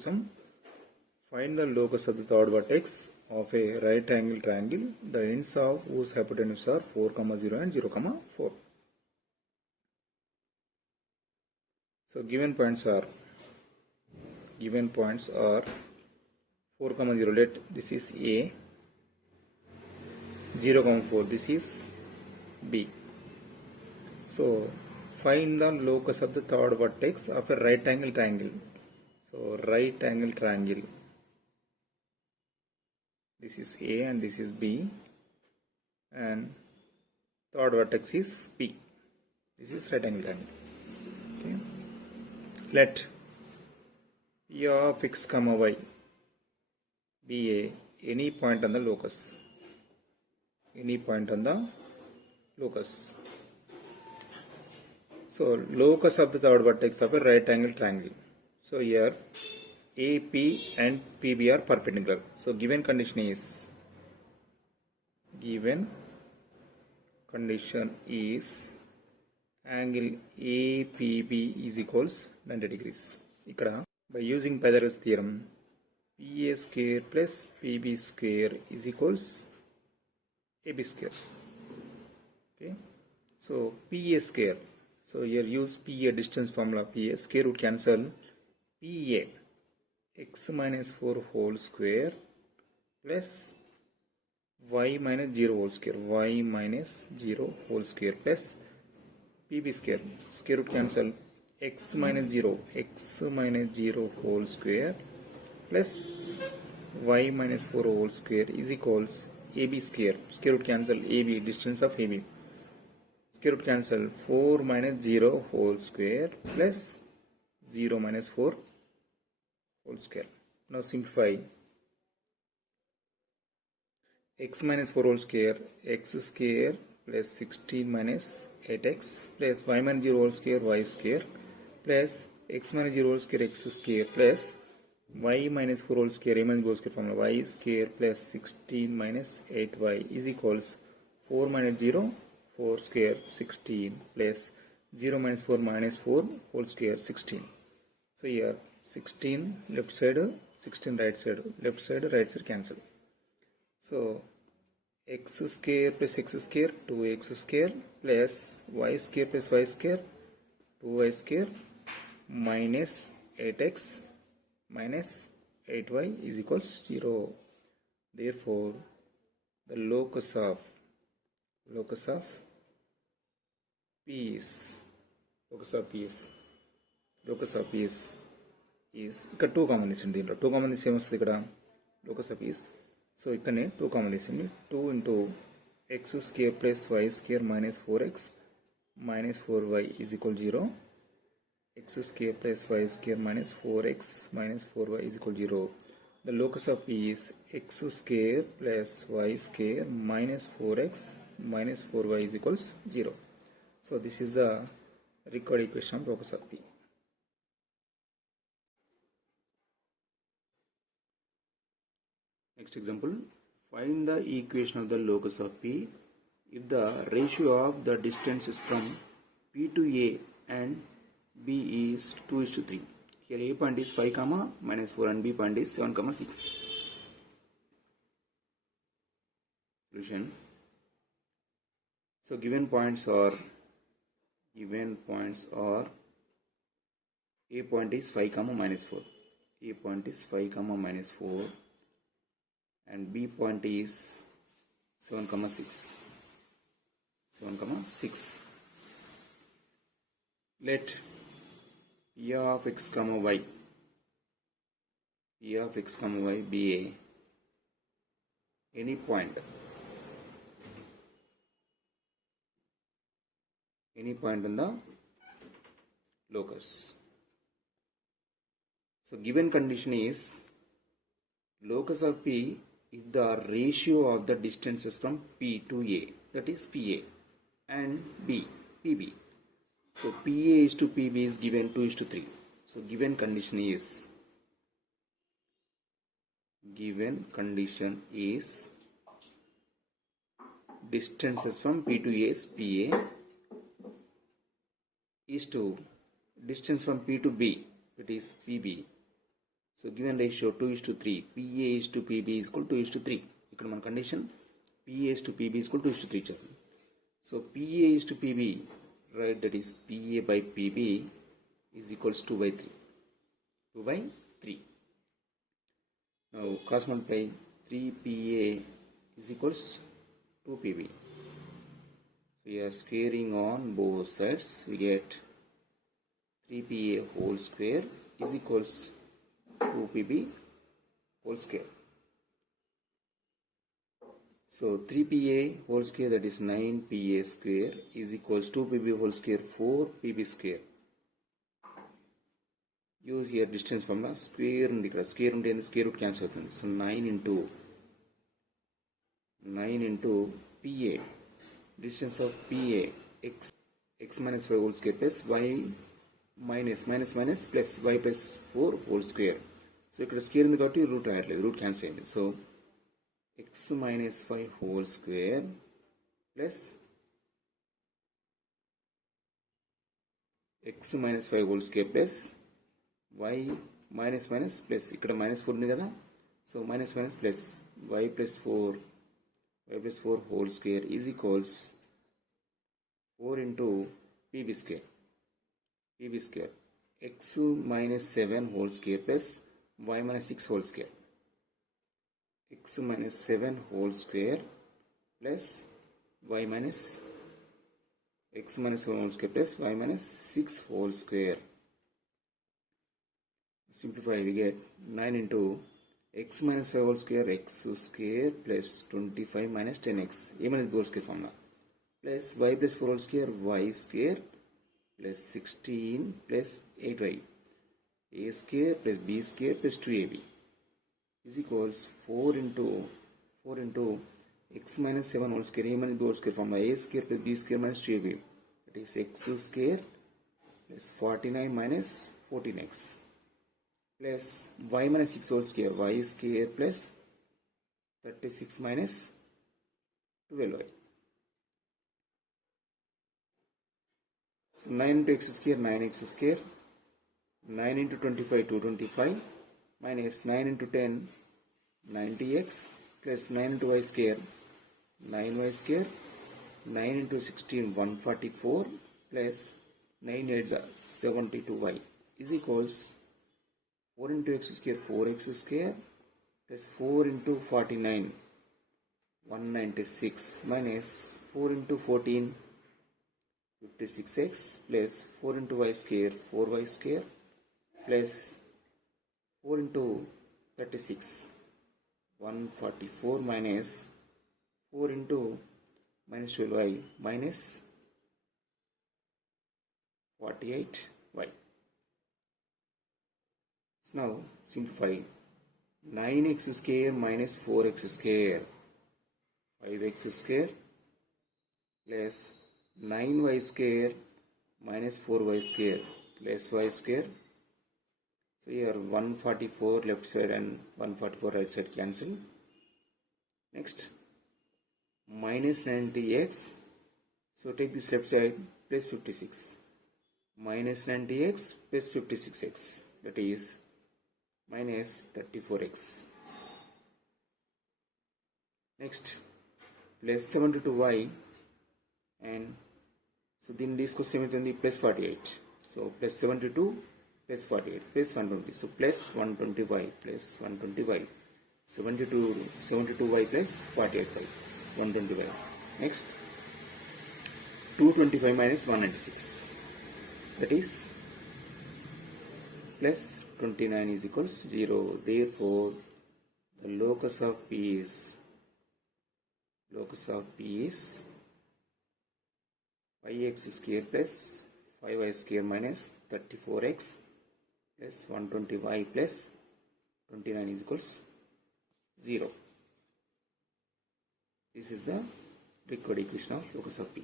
sum. Find the locus of the third vertex of a right angle triangle, the ends of whose hypotenuse are 4, 0 and 0, 4. So given points are 4, 0, let this is A, 0, 4, this is B. So find the locus of the third vertex of a right angle triangle. So right angle triangle, this is A and this is B, and third vertex is P. This is right angle triangle. Okay. Let P of x, y be any point on the locus. Any point on the locus. So locus of the third vertex of a right angle triangle. So here AP and PB are perpendicular. So given condition is angle APB is equals 90 degrees. Ikkada by using Pythagoras theorem, PA square plus PB square is equals AB square. Okay. So PA square. So here use PA distance formula. PA square root cancel. PA x minus 4 whole square plus y minus 0 whole square. Y minus 0 whole square plus PB square. Square root cancel. X minus 0 whole square plus y minus 4 whole square is equals AB square. Square root cancel. AB distance of AB. Square root cancel 4 minus 0 whole square plus 0 minus 4 whole square. Now simplify. X minus 4 whole square, x square plus 16 minus 8x plus y minus 0 whole square, y square plus x minus 0 whole square, x square plus y minus 4 whole square, a minus 0 square formula, y square plus 16 minus 8y is equals 4 minus 0 4 square 16 plus 0 minus 4 whole square 16. So here 16 left side, 16 right side, left side right side cancel. So x square plus x square 2x square plus y square plus y square 2y square minus 8x minus 8y is equals 0. Therefore the locus of P is ఇక్కడ 2 common తీసిండి. దీంట్లో 2 common తీసి ఏమొస్తుంది ఇక్కడ locus of is. So ఇక్కడనే 2 common తీసిండి. 2 into X square plus Y square minus 4x minus 4y is equal 0. X square plus Y square minus 4x minus 4y is equal 0. The locus of P is x square plus y square minus 4x minus 4y is equals 0. So this is the required equation of locus of P. Next example, find the equation of the locus of P if the ratio of the distances from P to A and B is 2:3. Here A point is 5, minus 4 and B point is 7, 6. Solution. So given points are A point is 5, minus 4. A point is 5, minus 4 and B point is 7, 6. Let P of x, y be any point on the locus. So given condition is locus of P if the ratio of the distances from P to A, that is PA, and B, PB. So PA is to PB is given 2:3. So given condition is distances from P to A is PA is to distance from P to B, it is PB. So given ratio 2:3, PA is to PB is equal to 2:3. ఇక్కడ మన condition PA is to PB is equal to 2:3 ఇచ్చారు. So PA is to PB, right, that is PA by PB is equals to 2/3. 2/3. Now cross multiply 3PA is equals 2PB. We are squaring on both sides. We get 3PA whole square is equals 2PB whole square. So 3PA whole square, that is 9PA square, is equals 2PB whole square 4PB square. Use here distance from the square in the square root and the square root cancel. So 9 into PA, distance of PA, x minus 5 whole square plus y minus plus y plus 4 whole square. So ఇక్కడ square ఉంది కాబట్టి route రాయట్లేదు, root cancel అయింది. So x minus 5 whole square plus x minus 5 whole square plus y minus plus ఇక్కడ minus 4 ఉంది కదా, so minus plus y plus 4 whole square is equals 4 into PB square. X minus 7 whole square plus y minus 6 whole square. X minus 7 whole square plus y minus x minus 7 whole square plus y minus 6 whole square. Simplify, we get 9 into x minus 5 whole square, x square plus 25 minus 10x, even is whole square formula, plus y plus 4 whole square, y square plus 16 plus 8y, a square plus b square plus 2ab is equals 4 into x minus 7 whole square, even is whole square formula, a square plus b square minus 2ab, that is x square plus 49 minus 14x plus y minus 6 whole square, y square plus 36 minus 12y. So 9 into x square, 9x square, 9 into 25, 225, minus 9 into 10, 90x, plus 9 into y square, 9y square, 9 into 16, 144, plus 9 8 72y is equals 4 into x square, 4x square, plus 4 into 49, 196, minus 4 into 14, 56x, plus 4 into y square, 4y square, plus 4 into 36, 144, minus 4 into minus 12y, minus 48y. Now simplify, 9x square minus 4x square, 5x square plus 9y square minus 4y square plus y square. So here 144 left side and 144 right side cancel. Next minus 90x, so take this left side plus 56, minus 90x plus 56x, that is minus 34x. Next plus 72y, and so then this question is plus 48. So plus 72 plus 48 plus 120. So plus 120y plus 120y. 72y plus 48y. 120y. Next 225 minus 196. That is plus 29 is equals 0. Therefore, the locus of P is 5x square plus 5y square minus 34x plus 120y plus 29 is equals 0. This is the required equation of locus of P.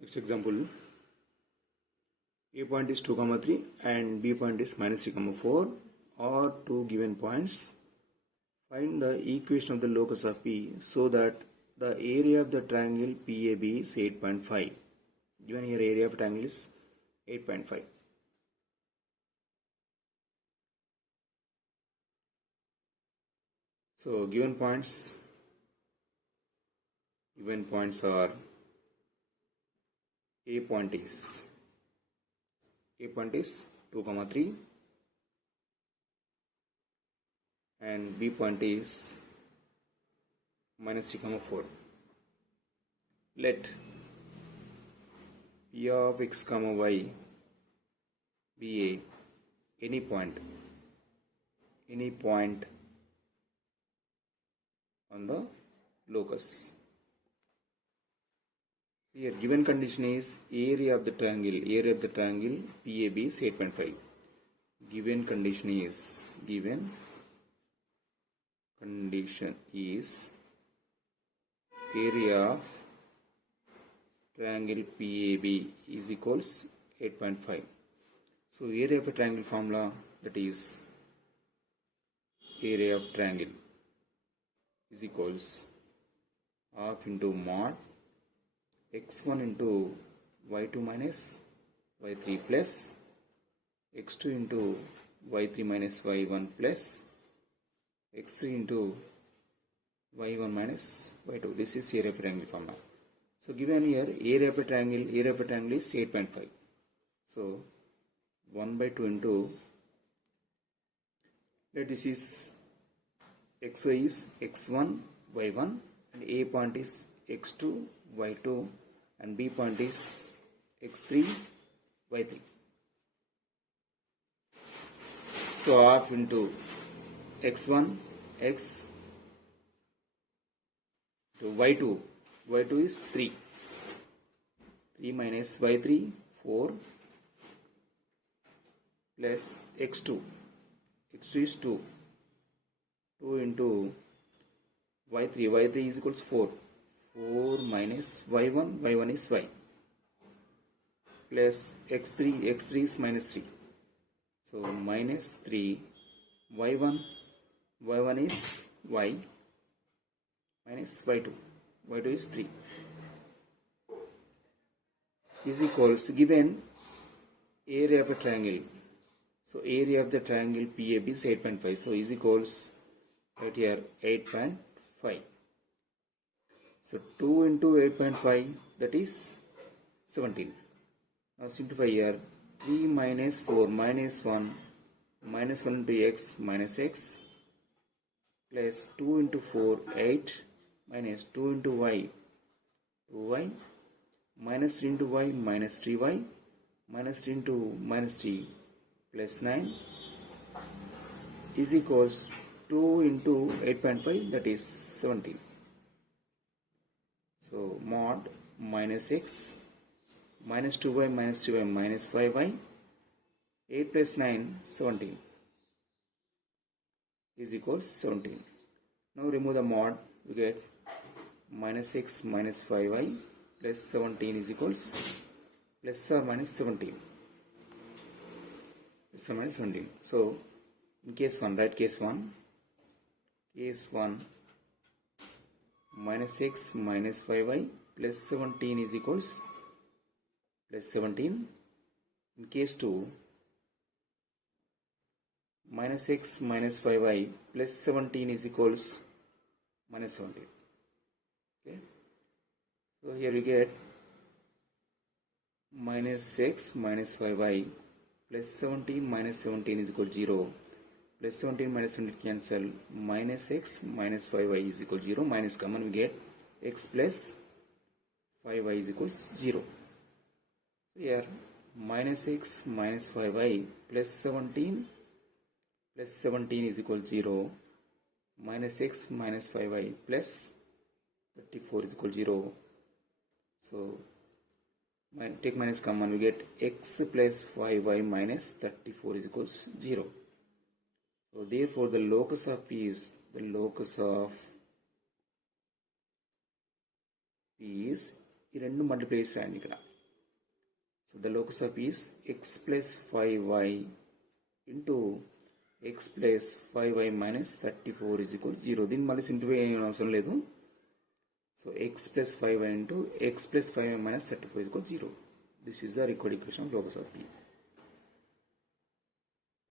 Next example, A point is 2, 3 and B point is minus 3, 4 are two given points. Find the equation of the locus of P so that the area of the triangle PAB is 8.5. Given here area of triangle is 8.5. So given points are A point is 2, 3 and B point is -3, 4. Let P of x, y be any point on the locus. Here given condition is area of the triangle PAB is 8.5. Given condition is area of triangle PAB is equals 8.5. So area of a triangle formula, that is area of triangle is equals half into mod x1 into y2 minus y3 plus x2 into y3 minus y1 plus x3 into y1 minus y2. This is area of a triangle formula. So given here area of a triangle is 8.5. So 1/2 into, let this is xy is x1 y1 and A point is x2 y2 and B point is x3 y3. So half into x1 x to y2 is 3 minus y3 4 plus x2 is 2 into y3 is equals 4 minus y1 is y plus x3 is minus 3. So minus 3 y1 is y minus y2 is 3 is equals, given area of a triangle. So area of the triangle PAB is 8.5. So is equals right here 8.5. So 2 into 8.5, that is 17. Now simplify here. 3 minus 4 minus 1 into x minus x plus 2 into 4 8 minus 2 into y 2y minus 3 into y minus 3y minus 3 into minus 3 plus 9 is equals 2 into 8.5, that is 17. So mod minus x minus 2y minus 3y minus 5y 8 plus 9 17 is equals 17. Now remove the mod, we get minus x minus 5y plus 17 is equals plus or minus 17. So in case 1, write case 1 minus x minus 5y plus 17 is equals plus 17. In case 2, minus x minus 5y plus 17 is equals minus 17. Okay. So here we get minus x minus 5y plus 17 is equal to 0. Plus 17 minus 17 cancel. Minus x minus 5y is equal to 0. Minus common, we get x plus 5y is equals 0. Here minus x minus 5y plus 17 is equal to 0. Minus x minus 5y plus 34 is equal to 0. So take minus common, we get x plus 5y minus 34 is equals 0. So therefore the locus of P is ఈ రెండు multiplies రాయండి ఇక్కడ. So the locus of P is x plus 5y into x plus 5y minus 34 is equal to 0. దీన్ని మళ్ళీ simplify చేయడం అవసరం లేదు. So x plus 5y into x plus 5y minus 34 is equal to 0. This is the required equation of locus of P.